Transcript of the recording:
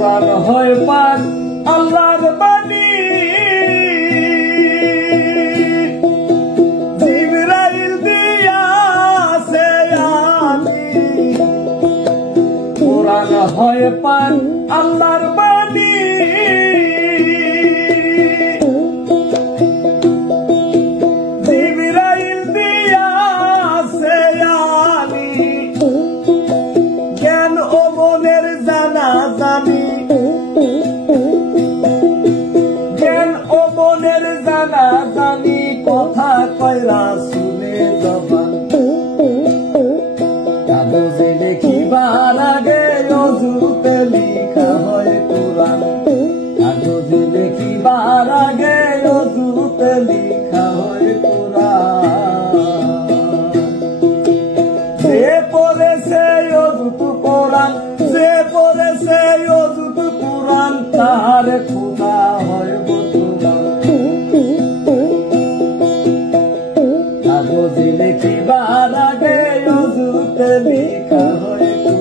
কোরআন হয় পাক আল্লাহর বাণী, জিবরাইল দিয়াছে আমি। কোরআন হয় পাক আল্লাহর বাণী, জিবরাইল দিয়াছে আমি। জ্ঞান ও মনের জানা জানি, জ্ঞান ও মনের জানা জানি, কথা কয় রাসূলের জবান। কাগজে লিখিবার আগে অজুতে লিখা হয় কোরআন, কাগজে লিখিবার আগে অজুতে লিখা হয় কোরআন। যে পড়েছে অজুত কোরআন, যে পড়েছে অজুত কোরআন, তার খোদা হয় বর্তমান। কাগজে লিখিবার আগে অজুতে লিখা হয় কোরআন।